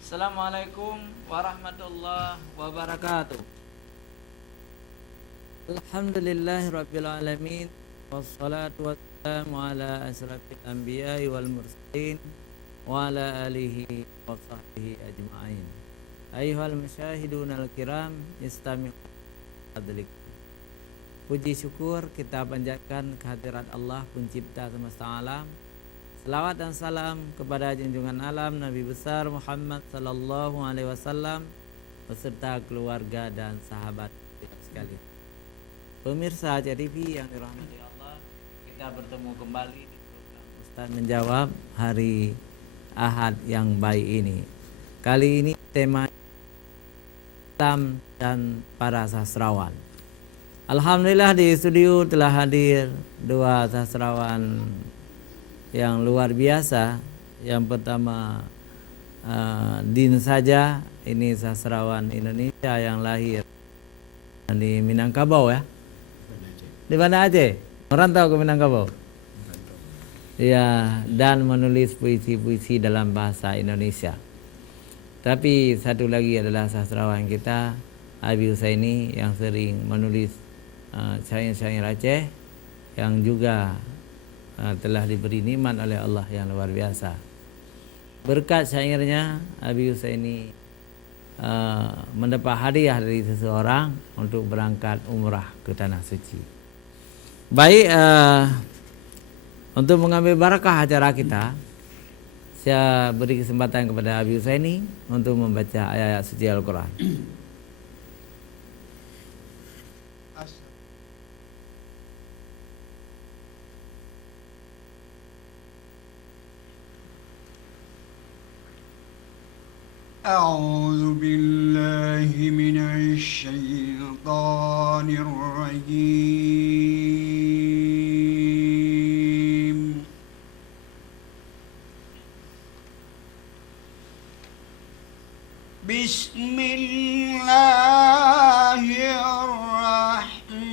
Assalamualaikum warahmatullahi wabarakatuh. Alhamdulillahirabbil alamin wassalatu wassalamu ala asyrafil anbiya'i wal mursalin wa ala alihi wa sahbihi ajma'in. Ayyuhal musyahidunal kiram, istami'u fadlik. Puji syukur kita panjatkan kehadirat Allah pencipta semesta alam. Selawat dan salam kepada junjungan alam Nabi besar Muhammad sallallahu alaihi wasallam beserta keluarga dan sahabat sekalian. Pemirsa Aceh TV yang dirahmati Allah, kita bertemu kembali di program Ustaz Menjawab hari Ahad yang baik ini. Kali ini tema Islam dan para sastrawan. Alhamdulillah di studio telah hadir dua sastrawan yang luar biasa. Yang pertama Din Saja, ini sastrawan Indonesia yang lahir di Minangkabau ya. Di mana Aceh? Merantau ke Minangkabau. Ya, dan menulis puisi-puisi dalam bahasa Indonesia. Tapi satu lagi adalah sastrawan kita Abi Husaini yang sering menulis syair-syair Aceh yang juga telah diberi nikmat oleh Allah yang luar biasa. Berkat syairnya Abi Husaini mendapat hadiah dari seseorang untuk berangkat umrah ke Tanah Suci. Baik, untuk mengambil barakah acara kita, saya beri kesempatan kepada Abi Husaini untuk membaca ayat-ayat suci Al-Quran. أعوذ بالله من الشيطان الرجيم بسم الله الرحمن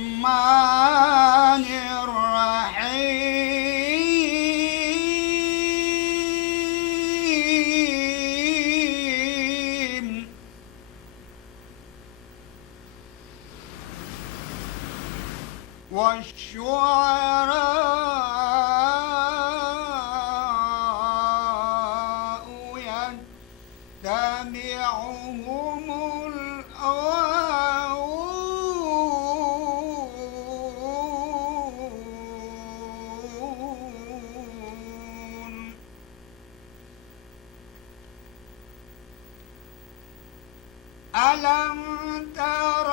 والشعراء يتبعهم الغاوون ألم تر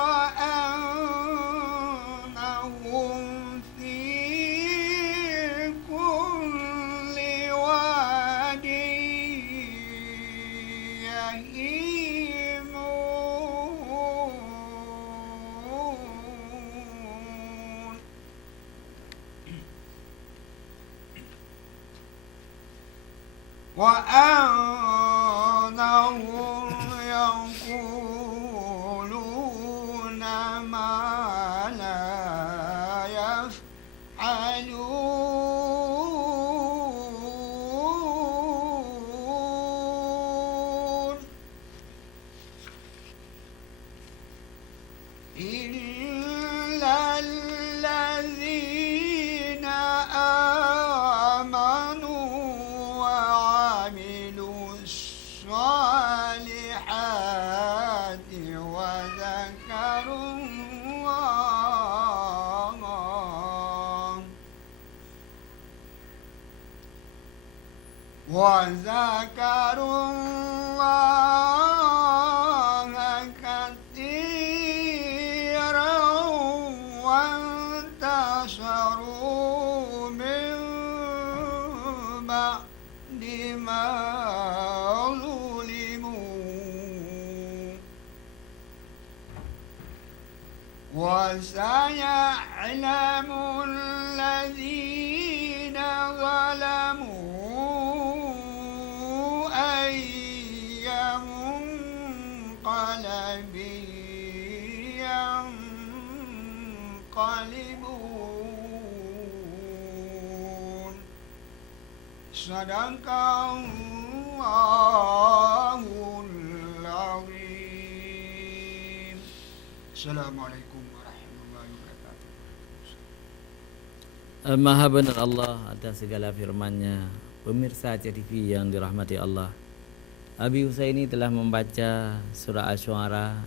وأنهم يقولون ما لا يفعلون إلا الذين آمنوا وعملوا الصالحات وذكروا الله كثيرا وانتصروا من بعد ما ظلموا وسيعلم الذين ظلموا أي منقلب ينقلبون صدق الله العظيم. السلام عليكم ورحمة الله وبركاته. Maha benar Allah atas segala firman-Nya. Pemirsa TV yang dirahmati Allah, Abi Husaini telah membaca surah Asy-Syu'ara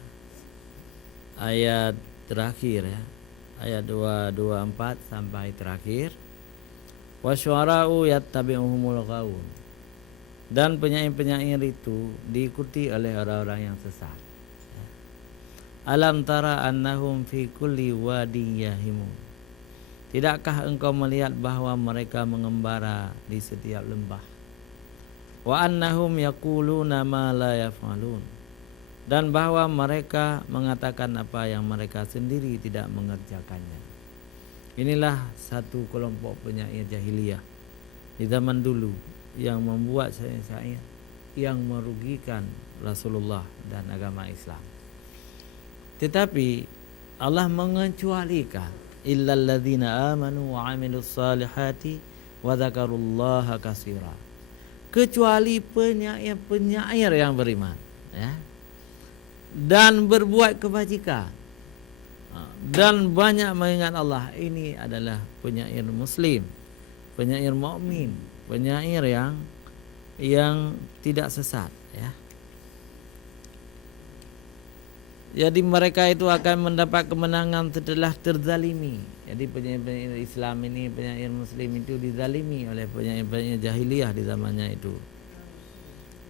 ayat terakhir ya, ayat 224 sampai terakhir. Wasyu'ara'u yattabi'uhumul ghawun. Dan penyair-penyair itu diikuti oleh orang-orang yang sesat. Alam tara annahum fi kulli wadin yahimun. Tidakkah engkau melihat bahwa mereka mengembara di setiap lembah? Wa annahum yaquluna ma la yaf'alun. Dan bahwa mereka mengatakan apa yang mereka sendiri tidak mengerjakannya. Inilah satu kelompok penyair jahiliyah di zaman dulu yang membuat syair-syair yang merugikan Rasulullah dan agama Islam. Tetapi Allah mengecualikan illal ladzina amanu wa 'amilus salihati wa dzakarullaha katsira. Kecuali penyair-penyair yang beriman ya, dan berbuat kebajikan dan banyak mengingat Allah. Ini adalah penyair muslim, penyair mukmin, penyair yang tidak sesat ya. Jadi mereka itu akan mendapat kemenangan setelah terzalimi. Jadi penyair-penyair Islam ini, penyair muslim itu dizalimi oleh penyair-penyair jahiliyah di zamannya itu.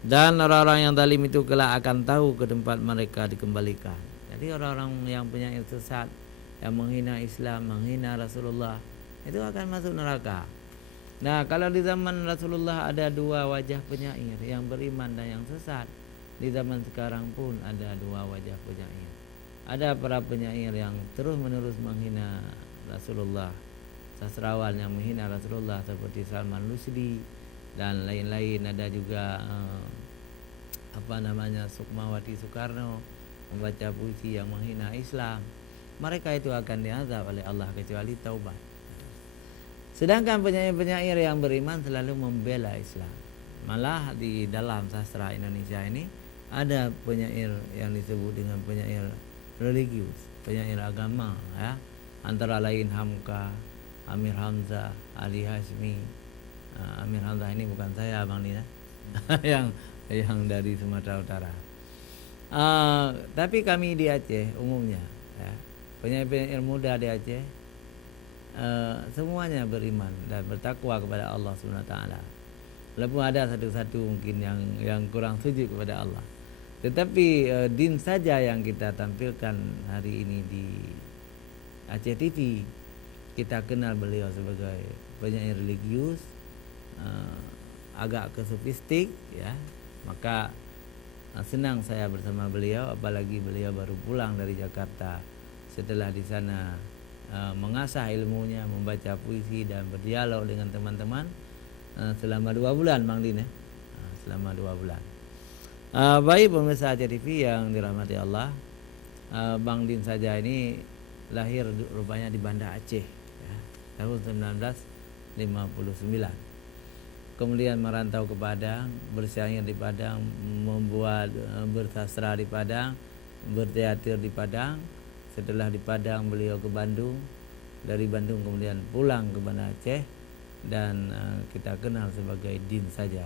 Dan orang-orang yang zalim itu kelak akan tahu ke tempat mereka dikembalikan. Jadi orang-orang yang penyair sesat, yang menghina Islam, menghina Rasulullah, itu akan masuk neraka. Nah, kalau di zaman Rasulullah ada dua wajah penyair, yang beriman dan yang sesat, di zaman sekarang pun ada dua wajah penyair. Ada para penyair yang terus-menerus menghina Rasulullah, sastrawan yang menghina Rasulullah seperti Salman Rushdie dan lain-lain. Ada juga Sukmawati Soekarno membaca puisi yang menghina Islam. Mereka itu akan diazab oleh Allah kecuali taubat. Sedangkan penyair-penyair yang beriman selalu membela Islam. Malah di dalam sastra Indonesia ini ada penyair yang disebut dengan penyair religius, penyair agama ya. Antara lain Hamka, Amir Hamzah, Ali Hasmi. Amir Hamzah ini bukan saya Bang Nina. yang dari Sumatera Utara. Tapi kami di Aceh umumnya ya, penyair-penyair muda di Aceh semuanya beriman dan bertakwa kepada Allah Subhanahu wa taala. Walaupun ada satu-satu mungkin yang kurang sujud kepada Allah. Tetapi din saja yang kita tampilkan hari ini di Aceh TV, kita kenal beliau sebagai penyair religius, agak kesofistik ya. Maka senang saya bersama beliau, apalagi beliau baru pulang dari Jakarta setelah di sana mengasah ilmunya, membaca puisi dan berdialog dengan teman-teman selama 2 bulan Bang Din ya. Selama 2 bulan. Baik pemirsa Aceh TV yang dirahmati Allah, Bang Din saja ini lahir rupanya di Banda Aceh ya, tahun 1959. Kemudian merantau ke Padang, bersyair di Padang, membuat bersastra di Padang, berteater di Padang. Setelah di Padang beliau ke Bandung, dari Bandung kemudian pulang ke Banda Aceh dan kita kenal sebagai Din saja.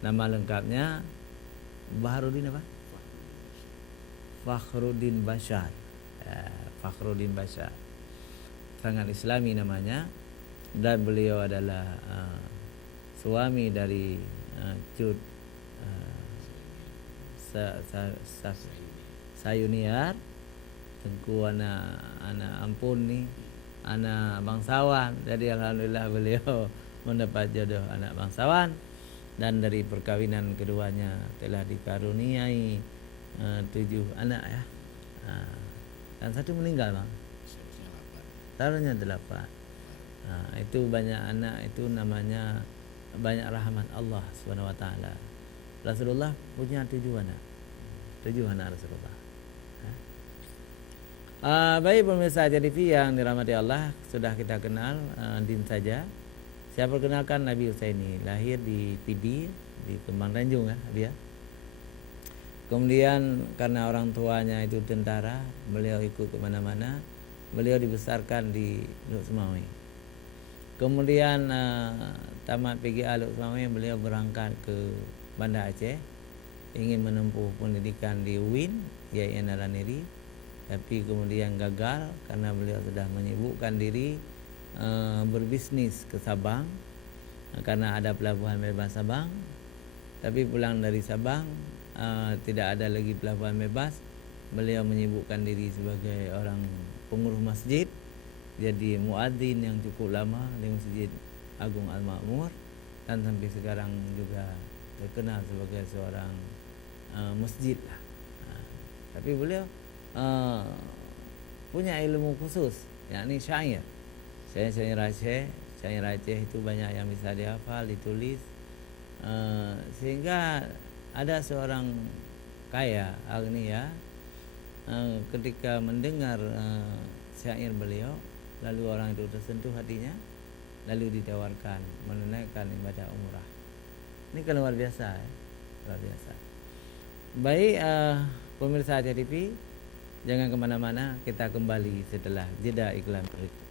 Nama lengkapnya Baharudin apa? Fakhruddin Bashar. Fakhruddin Bashar. Sangat Islami namanya, dan beliau adalah suami dari Cut Sayuniar, Tengku anak ampun nih, anak bangsawan. Jadi alhamdulillah beliau mendapat jodoh anak bangsawan, dan dari perkawinan keduanya telah dikaruniai 7 anak ya. Dan 1 meninggal Bang. Seharusnya 8. Itu banyak anak, itu namanya banyak rahmat Allah Subhanahu wa taala. Rasulullah punya 7 anak. 7 anak Rasulullah. Baik pemirsa Ajar TV yang dirahmati Allah, sudah kita kenal Din saja. Saya perkenalkan Nabi Husaini, lahir di PD di Kemang Tanjung ya. Kemudian karena orang tuanya itu tentara, beliau ikut kemana-mana. Beliau dibesarkan di Luk Semawe. Kemudian tamat PGA Luk Semawe, beliau berangkat ke Banda Aceh, ingin menempuh pendidikan di UIN, IAIN Naraneri. Tapi kemudian gagal karena beliau sudah menyibukkan diri berbisnis ke Sabang, karena ada pelabuhan bebas Sabang. Tapi pulang dari Sabang tidak ada lagi pelabuhan bebas. Beliau menyibukkan diri sebagai orang pengurus masjid, jadi muadzin yang cukup lama di Masjid Agung Al-Makmur, dan sampai sekarang juga terkenal sebagai seorang masjid lah. Tapi beliau punya ilmu khusus, yakni syair Aceh. Syair Aceh itu banyak yang bisa dihafal, ditulis, sehingga ada seorang kaya agnia ketika mendengar syair beliau, lalu orang itu tersentuh hatinya, lalu ditawarkan menunaikan ibadah umrah. Ini kan luar biasa ya? Luar biasa. Baik pemirsa Ajar TV, jangan kemana-mana, kita kembali setelah jeda iklan berikut.